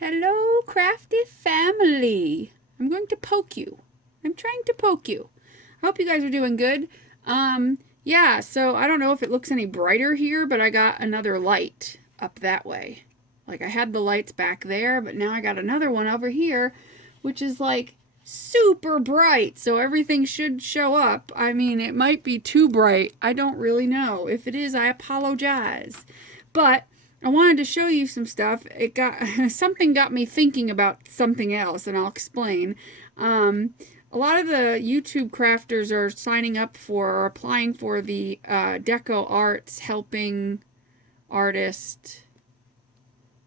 Hello, crafty family. I'm going to poke you. I'm trying to poke you. I hope you guys are doing good. Yeah, so I don't know if it looks any brighter here, but I got another light up that way. Like I had the lights back there, but now I got another one over here, which is like super bright, so everything should show up. I mean, it might be too bright. I don't really know. If it is, I apologize. But I wanted to show you some stuff. It got something got me thinking about something else, and I'll explain. A lot of the YouTube crafters are signing up for or applying for the Deco Arts Helping Artist,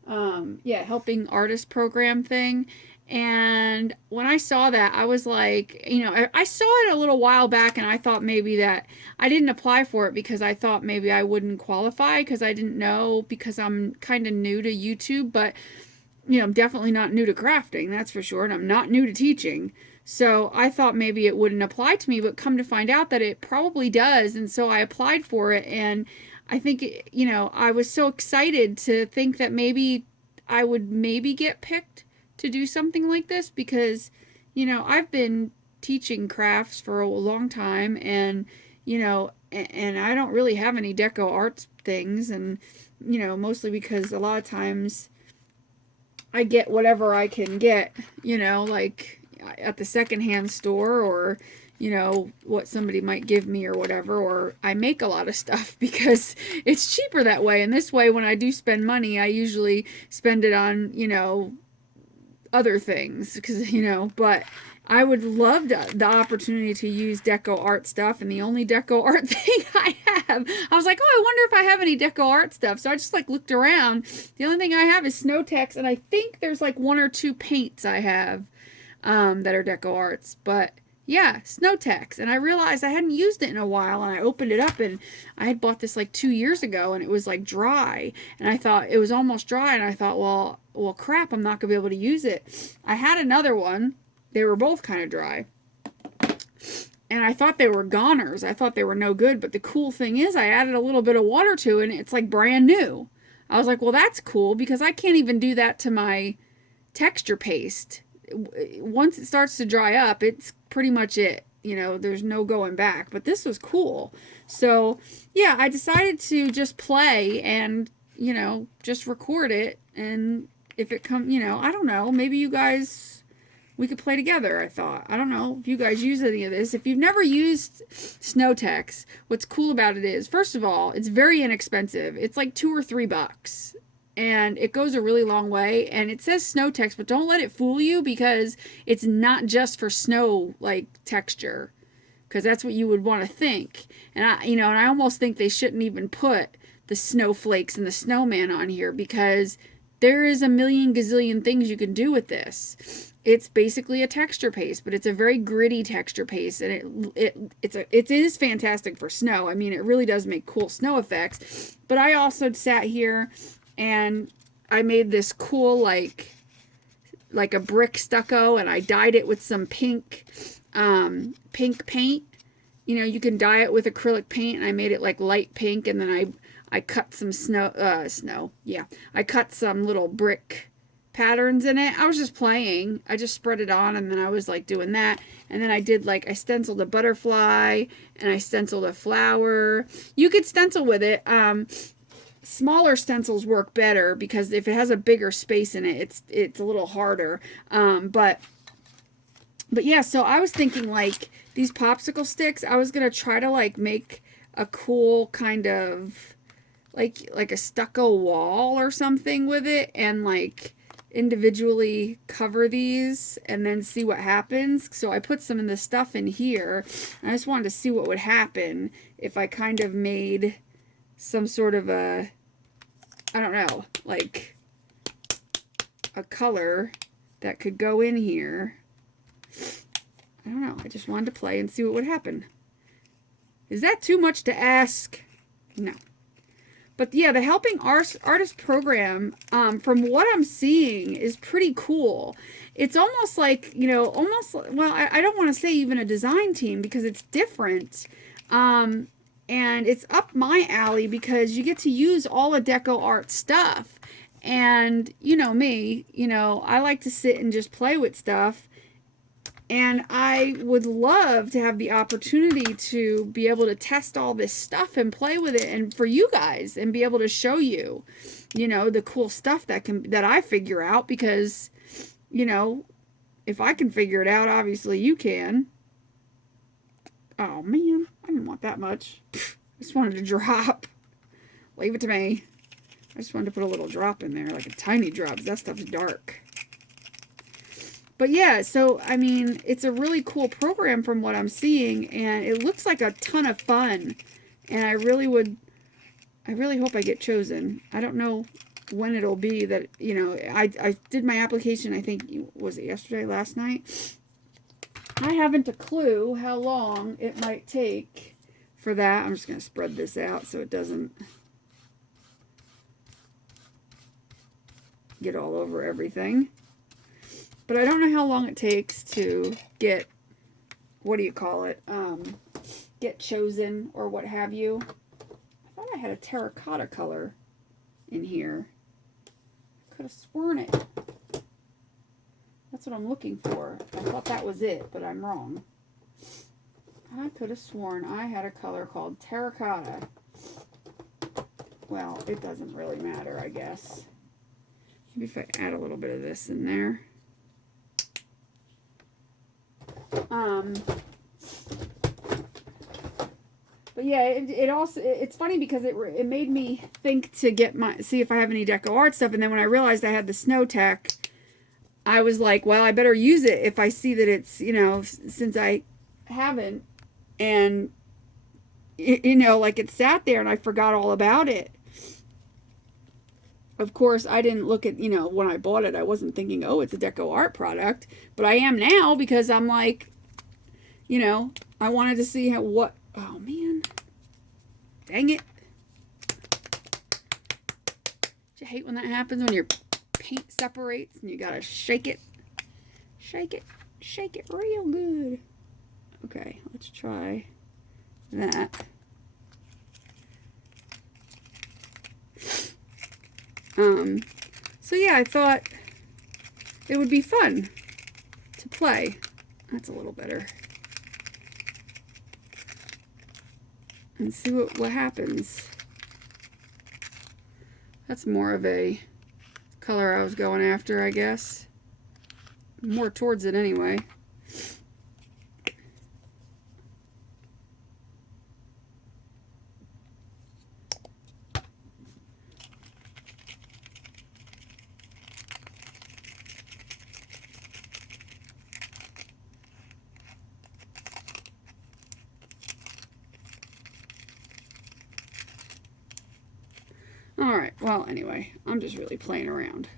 Helping Artist program thing. And when I saw that, I was like, I saw it a little while back, and I thought maybe that I didn't apply for it because I thought maybe I wouldn't qualify because I didn't know, because I'm kind of new to YouTube, but I'm definitely not new to crafting, that's for sure, and I'm not new to teaching. So I thought maybe it wouldn't apply to me, but come to find out that it probably does, and so I applied for it, and I think, I was so excited to think that maybe I would maybe get picked to do something like this because, I've been teaching crafts for a long time, and, and I don't really have any deco arts things, and, mostly because a lot of times I get whatever I can get, like at the secondhand store, or, what somebody might give me or whatever, or I make a lot of stuff because it's cheaper that way. And this way, when I do spend money, I usually spend it on, other things, because but I would love the opportunity to use deco art stuff, and the only deco art thing I have, I was like, oh, I wonder if I have any deco art stuff. So I just like looked around. The only thing I have is snow text, and I think there's like one or two paints I have that are deco arts, but yeah, snow text. And I realized I hadn't used it in a while, and I opened it up, and I had bought this like 2 years ago, and it was like dry, and I thought it was almost dry, and I thought, well crap, I'm not gonna be able to use it. I had another one. They were both kind of dry, and I thought they were goners. I thought they were no good, but the cool thing is I added a little bit of water to it, and it's like brand new. I was like, well, that's cool, because I can't even do that to my texture paste. Once it starts to dry up, it's pretty much it. There's no going back. But this was cool. So, yeah, I decided to just play and, just record it. And if it comes, I don't know, maybe you guys, we could play together, I thought. I don't know if you guys use any of this. If you've never used Snowtex, what's cool about it is, first of all, it's very inexpensive. It's like $2 or $3. And it goes a really long way, and it says snow text, but don't let it fool you, because it's not just for snow like texture, because that's what you would want to think. And I almost think they shouldn't even put the snowflakes and the snowman on here, because there is a million gazillion things you can do with this. It's basically a texture paste, but it's a very gritty texture paste, and it is fantastic for snow. I mean, it really does make cool snow effects. But I also sat here and I made this cool like a brick stucco, and I dyed it with some pink paint. You can dye it with acrylic paint, and I made it like light pink, and then I cut some I cut some little brick patterns in it. I was just playing. I just spread it on, and then I was like doing that, and then I did I stenciled a butterfly, and I stenciled a flower. You could stencil with it. Smaller stencils work better, because if it has a bigger space in it, it's a little harder. But yeah, so I was thinking like these popsicle sticks, I was gonna try to make a cool kind of like a stucco wall or something with it, and individually cover these and then see what happens. So I put some of the stuff in here. I just wanted to see what would happen if I kind of made some sort of I don't know, like a color that could go in here. I don't know. I just wanted to play and see what would happen. Is that too much to ask? No. But yeah, the Helping Artist program, from what I'm seeing, is pretty cool. It's almost like, well, I don't want to say even a design team, because it's different. And it's up my alley because you get to use all the deco art stuff. And you know me, I like to sit and just play with stuff. And I would love to have the opportunity to be able to test all this stuff and play with it, and for you guys, and be able to show you, the cool stuff that I figure out, because, if I can figure it out, obviously you can. Oh man, I didn't want that much. I just wanted to drop. Leave it to me. I just wanted to put a little drop in there, like a tiny drop. That stuff's dark. But yeah, so, I mean, it's a really cool program from what I'm seeing, and it looks like a ton of fun. And I really hope I get chosen. I don't know when it'll be that, I did my application, I think, was it yesterday, last night? I haven't a clue how long it might take for that. I'm just going to spread this out so it doesn't get all over everything. But I don't know how long it takes to get, what do you call it, get chosen or what have you. I thought I had a terracotta color in here. Could have sworn it. That's what I'm looking for. I thought that was it, but I'm wrong. I could have sworn I had a color called terracotta. Well, it doesn't really matter, I guess. Maybe if I add a little bit of this in there. But yeah, it's funny because it made me think to see if I have any Deco Art stuff, and then when I realized I had the Snow Tech, I was like, well, I better use it if I see that it's, since I haven't, and like it sat there and I forgot all about it. Of course, I didn't look at, when I bought it, I wasn't thinking, oh, it's a Deco Art product. But I am now, because I'm like, I wanted to see oh, man. Dang it. Do you hate when that happens, when your paint separates and you gotta shake it? Shake it real good. Okay, let's try that. So yeah, I thought it would be fun to play. That's a little better. And see what happens. That's more of a color I was going after, I guess. More towards it anyway. Alright, well, anyway, I'm just really playing around.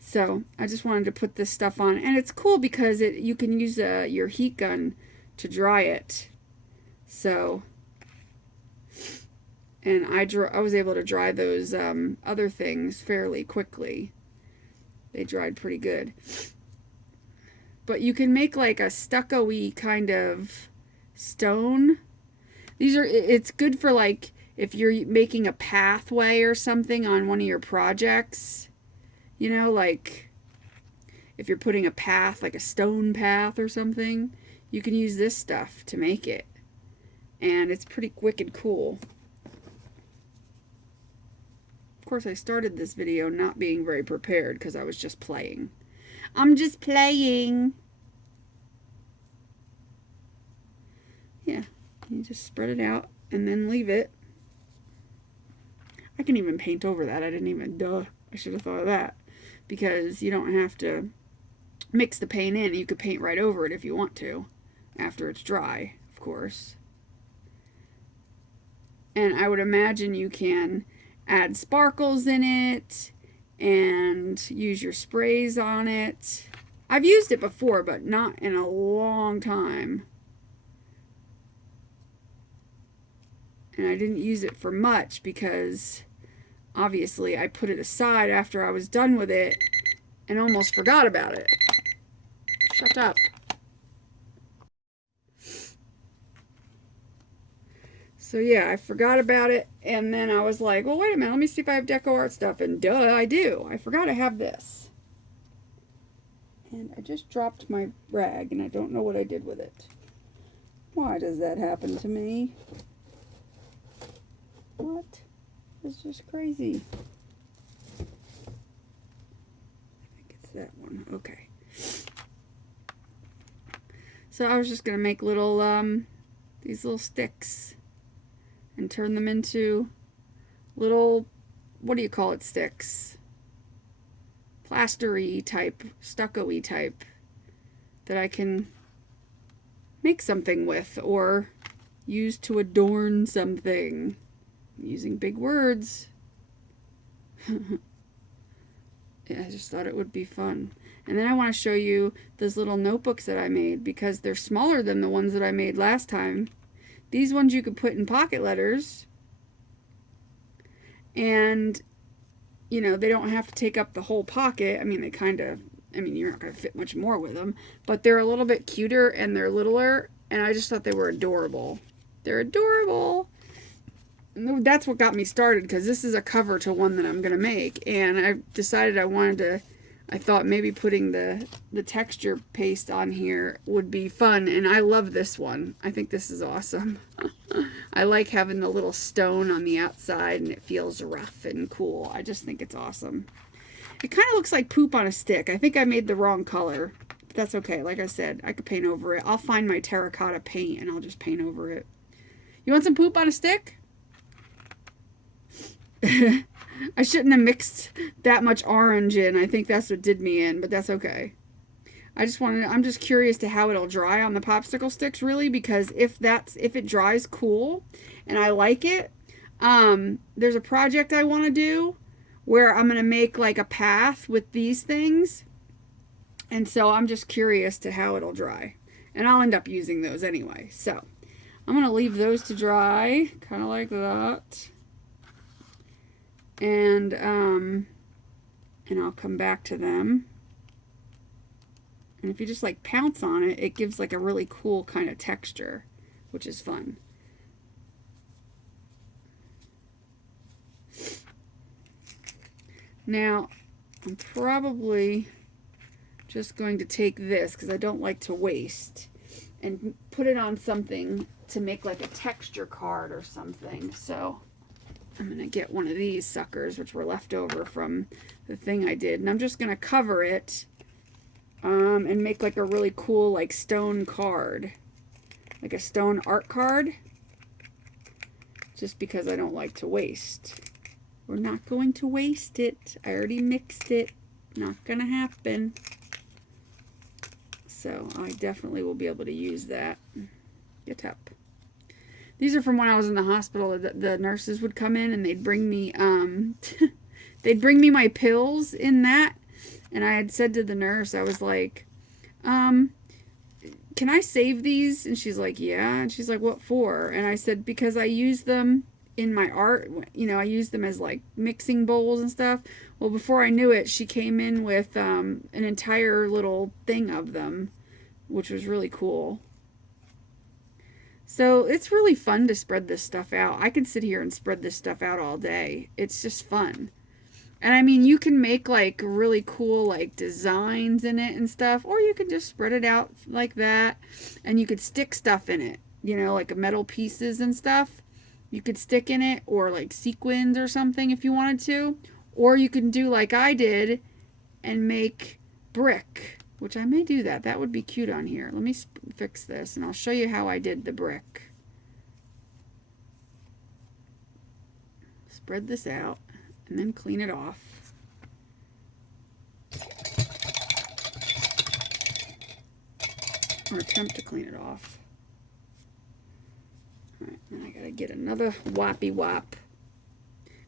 So, I just wanted to put this stuff on. And it's cool because you can use your heat gun to dry it. So, and I was able to dry those other things fairly quickly. They dried pretty good. But you can make like a stucco-y kind of stone. It's good for like if you're making a pathway or something on one of your projects, like if you're putting a path, like a stone path or something, you can use this stuff to make it. And it's pretty wicked cool. Of course, I started this video not being very prepared because I was just playing. I'm just playing. Yeah, you just spread it out and then leave it. I can even paint over that. I didn't even, I should have thought of that. Because you don't have to mix the paint in. You could paint right over it if you want to. After it's dry, of course. And I would imagine you can add sparkles in it. And use your sprays on it. I've used it before, but not in a long time. And I didn't use it for much because obviously I put it aside after I was done with it and almost forgot about it. Shut up. So yeah, I forgot about it, and then I was like, well, wait a minute, let me see if I have deco art stuff, and duh, I do. I forgot I have this. And I just dropped my rag, and I don't know what I did with it. Why does that happen to me? What? It's just crazy. I think it's that one. Okay. So I was just going to make little, these little sticks and turn them into little, what do you call it, sticks? Plastery type, stucco-y type that I can make something with or use to adorn something. I'm using big words. Yeah, I just thought it would be fun. And then I want to show you those little notebooks that I made because they're smaller than the ones that I made last time. These ones you could put in pocket letters. And, you know, they don't have to take up the whole pocket. I mean, they kind of, I mean, you're not going to fit much more with them. But they're a little bit cuter and they're littler. And I just thought they were adorable. They're adorable. That's what got me started because this is a cover to one that I'm going to make. And I decided I thought maybe putting the texture paste on here would be fun. And I love this one. I think this is awesome. I like having the little stone on the outside and it feels rough and cool. I just think it's awesome. It kind of looks like poop on a stick. I think I made the wrong color. But that's okay. Like I said, I could paint over it. I'll find my terracotta paint and I'll just paint over it. You want some poop on a stick? I shouldn't have mixed that much orange in. I think that's what did me in, but that's okay. I'm just curious to how it'll dry on the popsicle sticks, really, because if it dries cool and I like it, there's a project I want to do where I'm going to make like a path with these things. And so I'm just curious to how it'll dry. And I'll end up using those anyway. So I'm going to leave those to dry, kind of like that. And I'll come back to them. And if you just like pounce on it, it gives like a really cool kind of texture, which is fun. Now, I'm probably just going to take this because I don't like to waste and put it on something to make like a texture card or something. So I'm going to get one of these suckers, which were left over from the thing I did. And I'm just going to cover it and make like a really cool like stone card. Like a stone art card. Just because I don't like to waste. We're not going to waste it. I already mixed it. Not going to happen. So I definitely will be able to use that. Get up. These are from when I was in the hospital. The nurses would come in and they'd bring me they'd bring me my pills in that. And I had said to the nurse, I was like, can I save these? And she's like, yeah. And she's like, what for? And I said, because I use them in my art. You know, I use them as like mixing bowls and stuff. Well, before I knew it, she came in with an entire little thing of them, which was really cool. So it's really fun to spread this stuff out. I can sit here and spread this stuff out all day. It's just fun. And I mean, you can make like really cool like designs in it and stuff, or you can just spread it out like that. And you could stick stuff in it, you know, like metal pieces and stuff. You could stick in it, or like sequins or something if you wanted to. Or you can do like I did and make brick, which I may do that. That would be cute on here. Let me fix this and I'll show you how I did the brick. Spread this out and then clean it off. Or attempt to clean it off. Alright, then I gotta get another wappy wop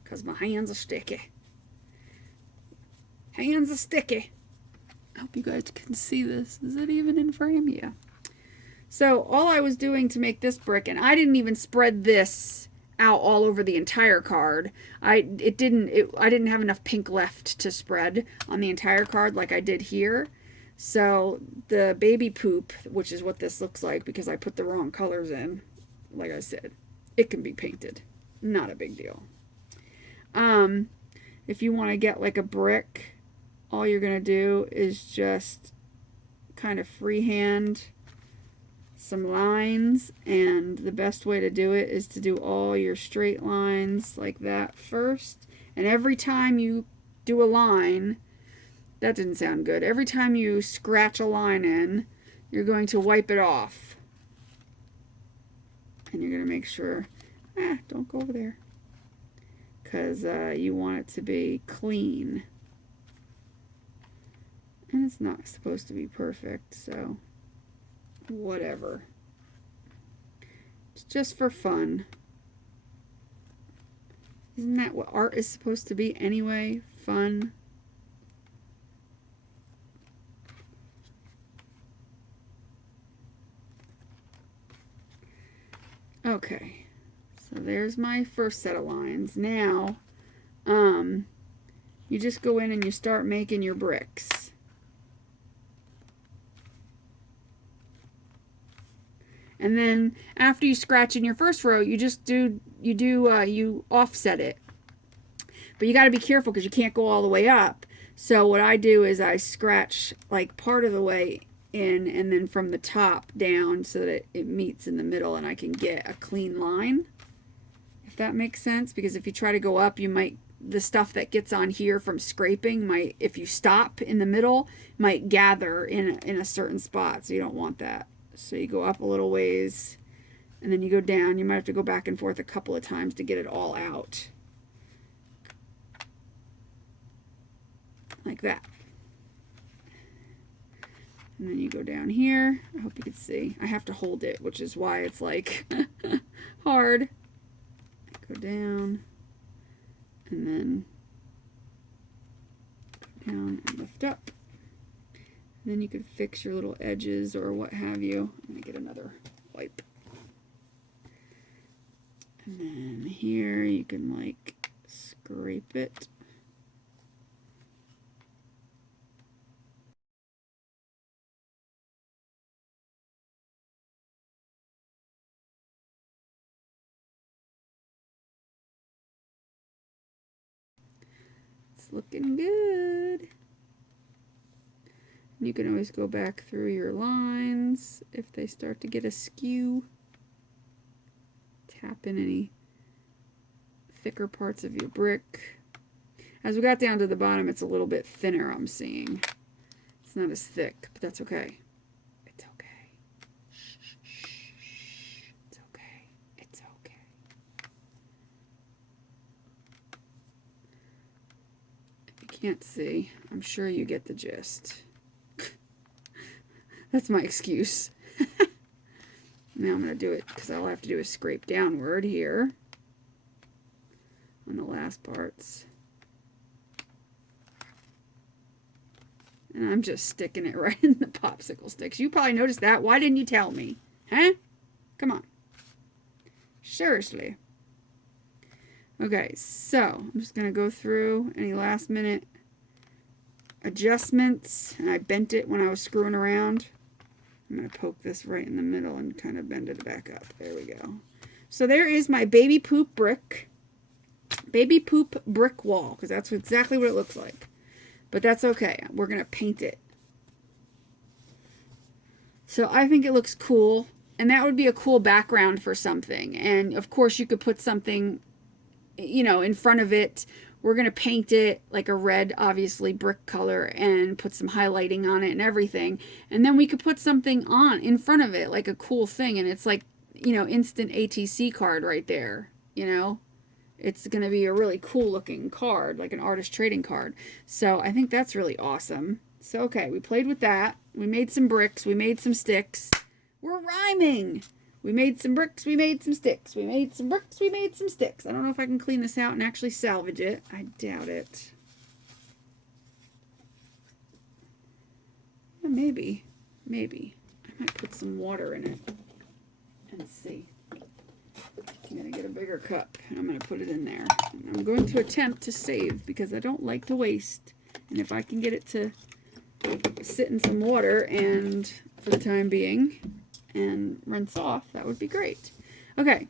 because my hands are sticky. Hands are sticky. I hope you guys can see this. Is it even in frame? Yeah. So all I was doing to make this brick, and I didn't even spread this out all over the entire card. I didn't have enough pink left to spread on the entire card like I did here. So the baby poop, which is what this looks like because I put the wrong colors in, like I said. it can be painted. Not a big deal. If you want to get like a brick, all you're going to do is just kind of freehand some lines, and the best way to do it is to do all your straight lines like that first. And every time you do a line, that didn't sound good. Every time you scratch a line in, you're going to wipe it off. And you're going to make sure, don't go over there, because you want it to be clean. And it's not supposed to be perfect, so whatever. It's just for fun. Isn't that what art is supposed to be anyway? Fun. Okay, so there's my first set of lines. Now, you just go in and you start making your bricks. And then after you scratch in your first row, you just you offset it. But you got to be careful because you can't go all the way up. So what I do is I scratch like part of the way in and then from the top down so that it meets in the middle and I can get a clean line. If that makes sense, because if you try to go up, you might, the stuff that gets on here from scraping might, if you stop in the middle, might gather in a certain spot. So you don't want that. So you go up a little ways and then you go down. You might have to go back and forth a couple of times to get it all out. Like that. And then you go down here. I hope you can see. I have to hold it, which is why it's like hard. Go down and then go down and lift up. And then you could fix your little edges or what have you. I'm going to get another wipe. And then here you can like scrape it. It's looking good. You can always go back through your lines if they start to get askew. Tap in any thicker parts of your brick. As we got down to the bottom, it's a little bit thinner, I'm seeing. It's not as thick, but that's okay. It's okay. Shh, shh, shh. It's okay. It's okay. If you can't see, I'm sure you get the gist. That's my excuse. Now I'm going to do it because all I have to do is scrape downward here on the last parts. And I'm just sticking it right in the popsicle sticks. You probably noticed that. Why didn't you tell me? Huh? Come on. Seriously. Okay, so I'm just going to go through any last minute adjustments. And I bent it when I was screwing around. I'm going to poke this right in the middle and kind of bend it back up. There we go. So there is my baby poop brick. Baby poop brick wall, because that's exactly what it looks like. But that's okay. We're going to paint it. So I think it looks cool. And that would be a cool background for something. And of course you could put something, you know, in front of it. We're going to paint it like a red, obviously, brick color and put some highlighting on it and everything. And then we could put something on in front of it, like a cool thing. And it's like, you know, instant ATC card right there, you know. It's going to be a really cool looking card, like an artist trading card. So I think that's really awesome. So, okay, we played with that. We made some bricks. We made some sticks. We're rhyming. We made some bricks, we made some sticks. We made some bricks, we made some sticks. I don't know if I can clean this out and actually salvage it. I doubt it. Yeah, maybe. Maybe. I might put some water in it and see. I'm going to get a bigger cup and I'm going to put it in there. And I'm going to attempt to save because I don't like to waste. And if I can get it to sit in some water and for the time being and rinse off, that would be great. Okay,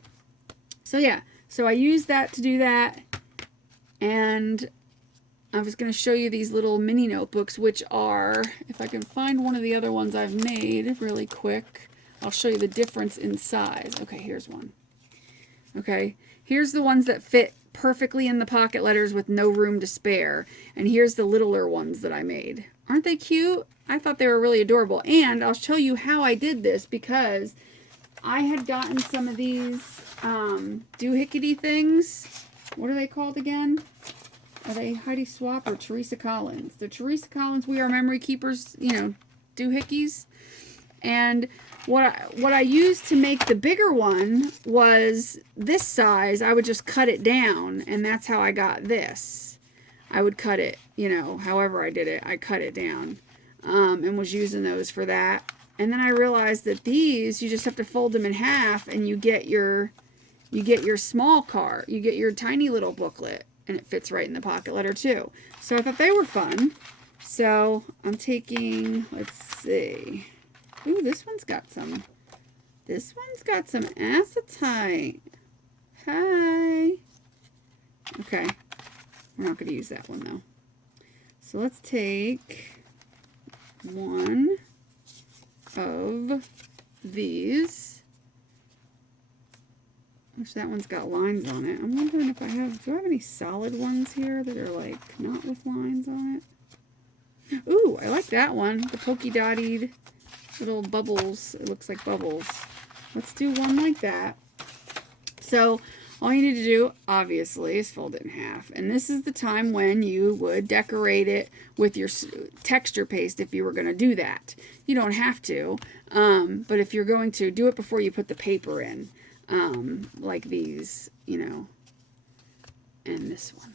So yeah, so I used that to do that, and I was going to show you these little mini notebooks, which are, if I can find one of the other ones I've made really quick, I'll show you the difference in size. Okay, here's one. Okay, here's the ones that fit perfectly in the pocket letters with no room to spare. And here's the littler ones that I made. Aren't they cute? I thought they were really adorable. And I'll show you how I did this, because I had gotten some of these doohickey things. What are they called again? Are they Heidi Swap or Teresa Collins? The Teresa Collins We Are Memory Keepers, you know, doohickeys. And what I used to make the bigger one was this size. I would just cut it down, and that's how I got this. I would cut it, you know, however I did it, I cut it down, and was using those for that. And then I realized that these, you just have to fold them in half, and you get your small card, you get your tiny little booklet, and it fits right in the pocket letter too. So I thought they were fun. So I'm taking, let's see. Ooh, this one's got some acetate. Hi. Okay. We're not going to use that one though. So let's take one of these. Which that one's got lines on it. I'm wondering if do I have any solid ones here that are like not with lines on it? Ooh, I like that one. The polka dotted little bubbles. It looks like bubbles. Let's do one like that. So all you need to do, obviously, is fold it in half. And this is the time when you would decorate it with your texture paste if you were going to do that. You don't have to, but if you're going to, do it before you put the paper in. Like these, you know, and this one.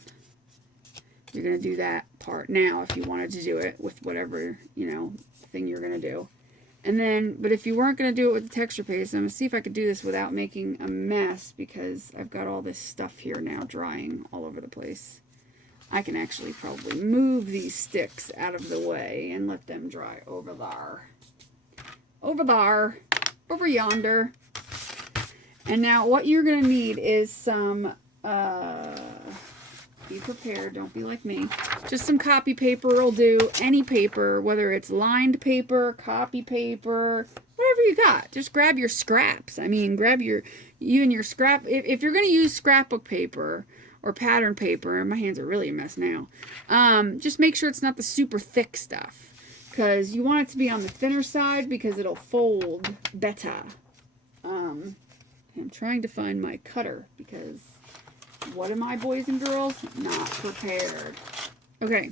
You're going to do that part now if you wanted to do it with whatever, you know, thing you're going to do. And then, but if you weren't going to do it with the texture paste, I'm going to see if I could do this without making a mess, because I've got all this stuff here now drying all over the place. I can actually probably move these sticks out of the way and let them dry over there. Over there. Over yonder. And now what you're going to need is some, be prepared, don't be like me. Just some copy paper will do. Any paper, whether it's lined paper, copy paper, whatever you got. Just grab your scraps. I mean, grab your scrap. If you're going to use scrapbook paper or pattern paper, and my hands are really a mess now, just make sure it's not the super thick stuff. Because you want it to be on the thinner side because it'll fold better. I'm trying to find my cutter because what am I, boys and girls? Not prepared. Okay,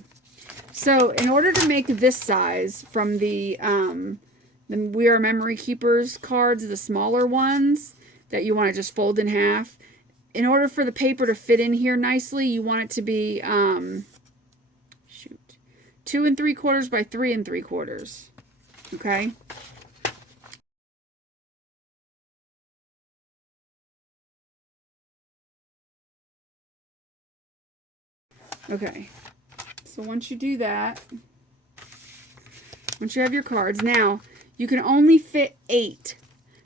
so in order to make this size from the We Are Memory Keepers cards, the smaller ones that you want to just fold in half, in order for the paper to fit in here nicely, you want it to be 2 3/4 by 3 3/4. Okay. Okay, so once you do that, once you have your cards, now you can only fit 8.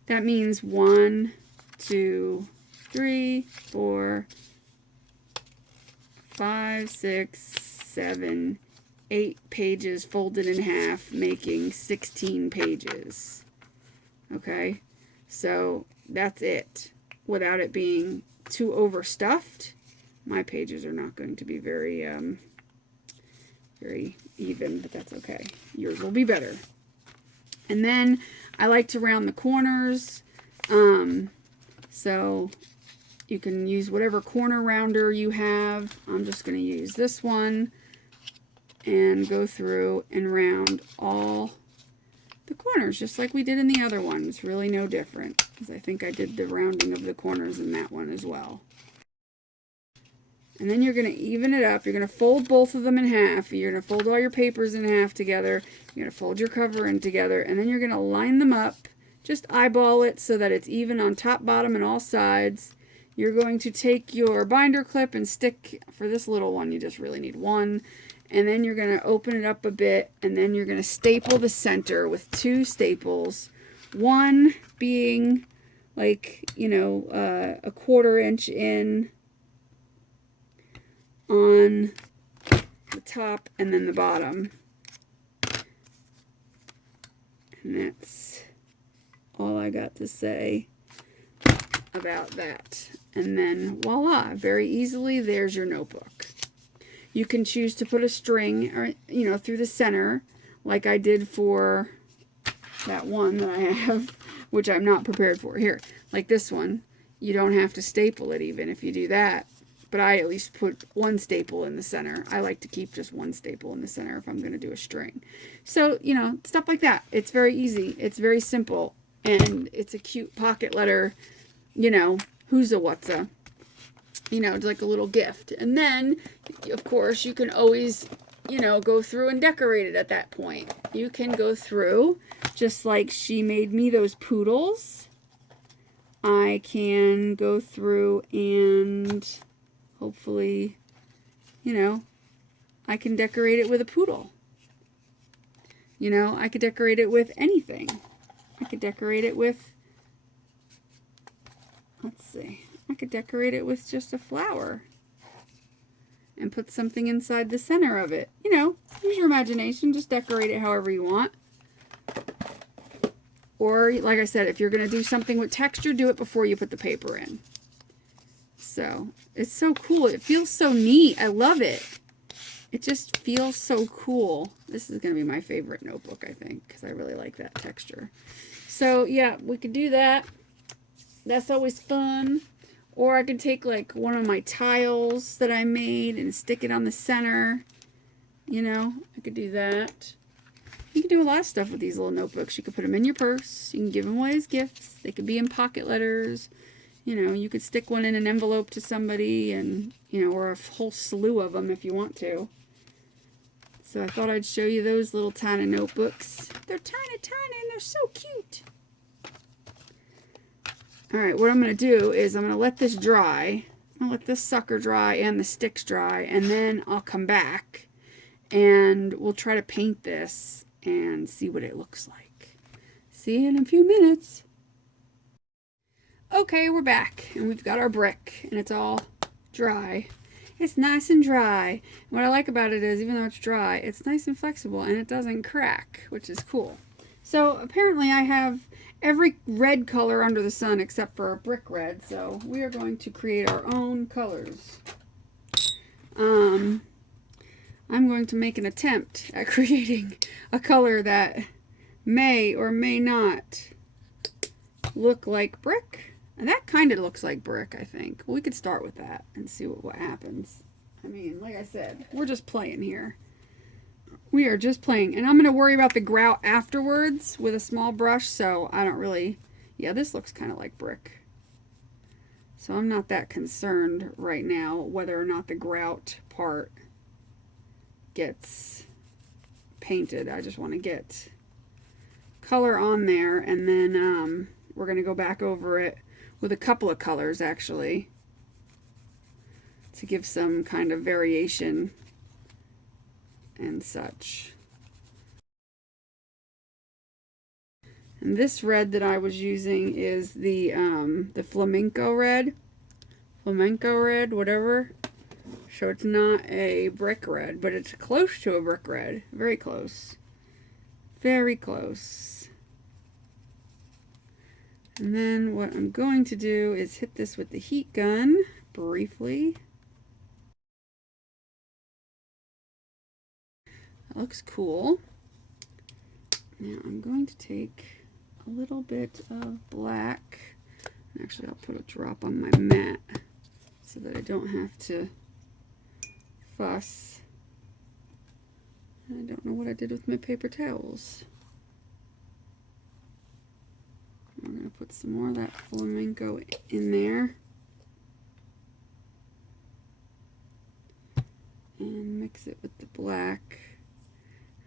That means 1, 2, 3, 4, 5, 6, 7, 8 pages folded in half, making 16 pages. Okay, so that's it. Without it being too overstuffed. My pages are not going to be very even, but that's okay. Yours will be better. And then I like to round the corners. So you can use whatever corner rounder you have. I'm just going to use this one and go through and round all the corners, just like we did in the other one. It's really no different, because I think I did the rounding of the corners in that one as well. And then you're going to even it up. You're going to fold both of them in half. You're going to fold all your papers in half together. You're going to fold your cover in together. And then you're going to line them up. Just eyeball it so that it's even on top, bottom, and all sides. You're going to take your binder clip and stick, for this little one, you just really need one. And then you're going to open it up a bit. And then you're going to staple the center with 2 staples. One being like, you know, a 1/4 inch in on the top and then the bottom. And that's all I got to say about that. And then voila, very easily, there's your notebook. You can choose to put a string, or, you know, through the center, like I did for that one that I have, which I'm not prepared for. Here, like this one, you don't have to staple it even if you do that. But I at least put one staple in the center. I like to keep just one staple in the center if I'm going to do a string. So, you know, stuff like that. It's very easy. It's very simple. And it's a cute pocket letter, you know, who's a what's a, you know, like a little gift. And then, of course, you can always, you know, go through and decorate it at that point. You can go through, just like she made me those poodles. I can go through and hopefully, you know, I can decorate it with a poodle. You know, I could decorate it with anything. I could decorate it with, let's see, I could decorate it with just a flower and put something inside the center of it. You know, use your imagination, just decorate it however you want. Or, like I said, if you're going to do something with texture, do it before you put the paper in. So, it's so cool. It feels so neat. I love it. It just feels so cool. This is going to be my favorite notebook, I think, because I really like that texture. So, yeah, we could do that. That's always fun. Or I could take, like, one of my tiles that I made and stick it on the center. You know, I could do that. You can do a lot of stuff with these little notebooks. You could put them in your purse. You can give them away as gifts. They could be in pocket letters. You know, you could stick one in an envelope to somebody, and, you know, or a whole slew of them if you want to. So I thought I'd show you those little tiny notebooks. They're tiny, tiny, and they're so cute. All right, what I'm going to do is I'm going to let this dry. I'm going to let this sucker dry and the sticks dry, and then I'll come back and we'll try to paint this and see what it looks like. See you in a few minutes. Okay, we're back, and we've got our brick, and it's all dry. It's nice and dry. And what I like about it is, even though it's dry, it's nice and flexible, and it doesn't crack, which is cool. So apparently I have every red color under the sun except for a brick red, so we are going to create our own colors. I'm going to make an attempt at creating a color that may or may not look like brick. And that kind of looks like brick, I think. We could start with that and see what happens. I mean, like I said, we're just playing here. We are just playing. And I'm going to worry about the grout afterwards with a small brush, so I don't really... Yeah, this looks kind of like brick. So I'm not that concerned right now whether or not the grout part gets painted. I just want to get color on there, and then we're going to go back over it with a couple of colors actually to give some kind of variation and such. And this red that I was using is the flamenco red, whatever. So it's not a brick red, but it's close to a brick red. Very close. Very close. And then what I'm going to do is hit this with the heat gun briefly. That looks cool. Now I'm going to take a little bit of black. Actually, I'll put a drop on my mat so that I don't have to fuss. I don't know what I did with my paper towels. I'm going to put some more of that flamenco in there. And mix it with the black.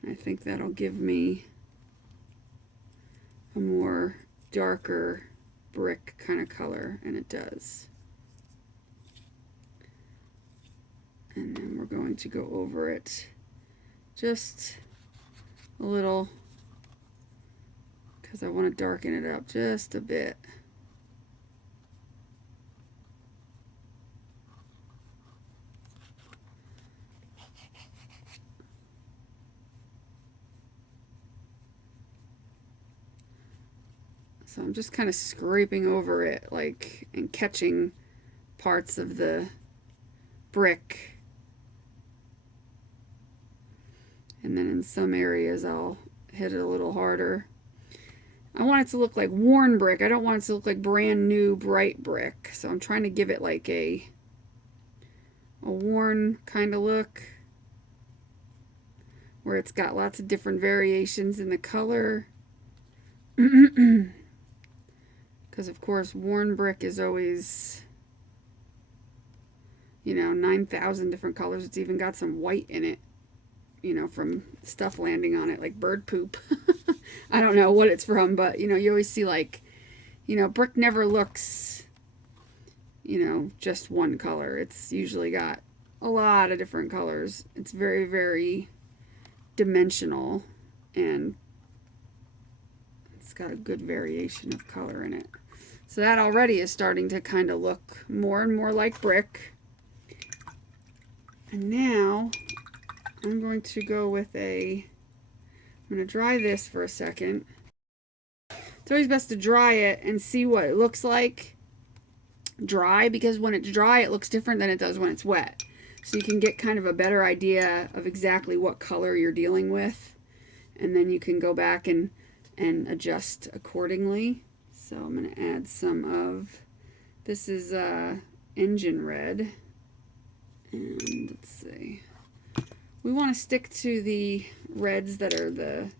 I think that'll give me a more darker brick kind of color, and it does. And then we're going to go over it just a little, because I want to darken it up just a bit. So I'm just kind of scraping over it, like, and catching parts of the brick. And then in some areas I'll hit it a little harder. I want it to look like worn brick. I don't want it to look like brand new bright brick. So I'm trying to give it like a worn kind of look, where it's got lots of different variations in the color. Because of course worn brick is always, you know, 9,000 different colors. It's even got some white in it, you know, from stuff landing on it, like bird poop. I don't know what it's from, but you know, you always see, like, you know, brick never looks, you know, just one color. It's usually got a lot of different colors. It's very, very dimensional, and it's got a good variation of color in it. So that already is starting to kind of look more and more like brick. And now I'm going to go with I'm going to dry this for a second. It's always best to dry it and see what it looks like dry, because when it's dry it looks different than it does when it's wet. So you can get kind of a better idea of exactly what color you're dealing with, and then you can go back and adjust accordingly. So I'm going to add some of, this is engine red, and let's see, we want to stick to the reds that are the,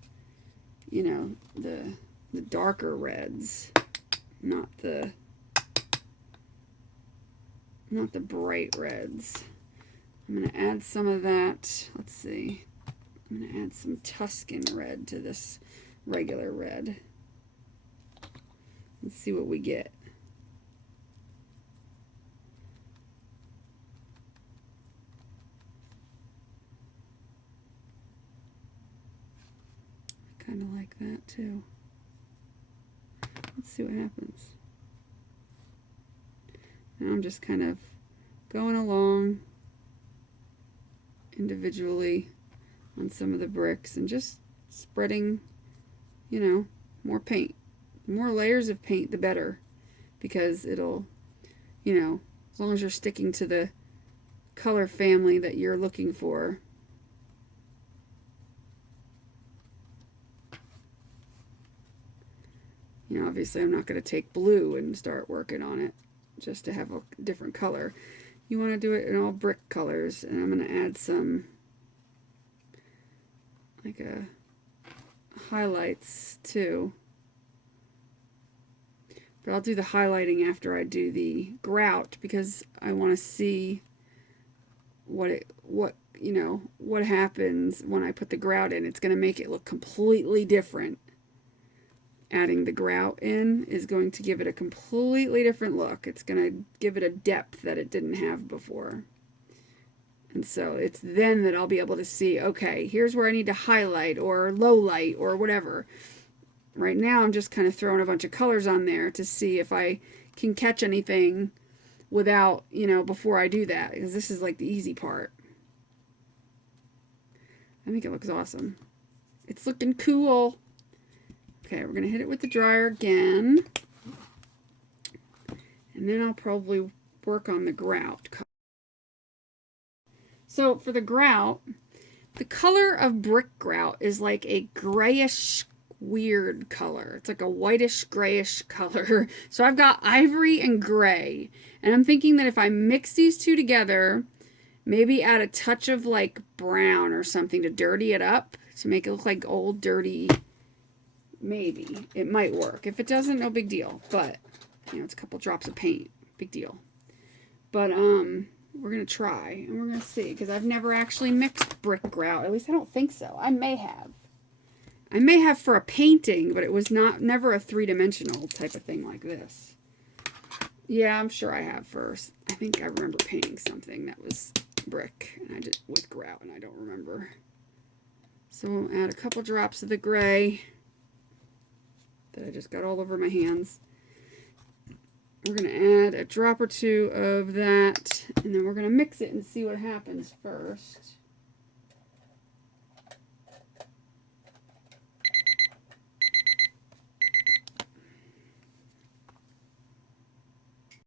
you know, the darker reds, not the bright reds. I'm going to add some of that. Let's see. I'm going to add some Tuscan red to this regular red. Let's see what we get. I kind of like that too. Let's see what happens. Now I'm just kind of going along individually on some of the bricks and just spreading, you know, more paint. The more layers of paint, the better, because it'll, you know, as long as you're sticking to the color family that you're looking for. You know, obviously I'm not going to take blue and start working on it just to have a different color. You want to do it in all brick colors, and I'm going to add some, like, highlights too. But I'll do the highlighting after I do the grout, because I want to see what you know, what happens when I put the grout in. It's going to make it look completely different. Adding the grout in is going to give it a completely different look. It's going to give it a depth that it didn't have before. And so it's then that I'll be able to see, okay, here's where I need to highlight or low light or whatever. Right now I'm just kind of throwing a bunch of colors on there to see if I can catch anything without, you know, before I do that, because this is like the easy part. I think it looks awesome. It's looking cool. Okay, we're going to hit it with the dryer again. And then I'll probably work on the grout. So for the grout, the color of brick grout is like a grayish weird color. It's like a whitish grayish color. So I've got ivory and gray. And I'm thinking that if I mix these two together, maybe add a touch of like brown or something to dirty it up, to make it look like old dirty, maybe it might work. If it doesn't, no big deal. But you know, it's a couple drops of paint, big deal. But we're gonna try and we're gonna see, because I've never actually mixed brick grout. At least I don't think so. I may have for a painting, but it was never a three-dimensional type of thing like this. Yeah, I'm sure I have first. I think I remember painting something that was brick and I did with grout, and I don't remember. So we'll add a couple drops of the gray that I just got all over my hands. We're going to add a drop or two of that, and then we're going to mix it and see what happens first.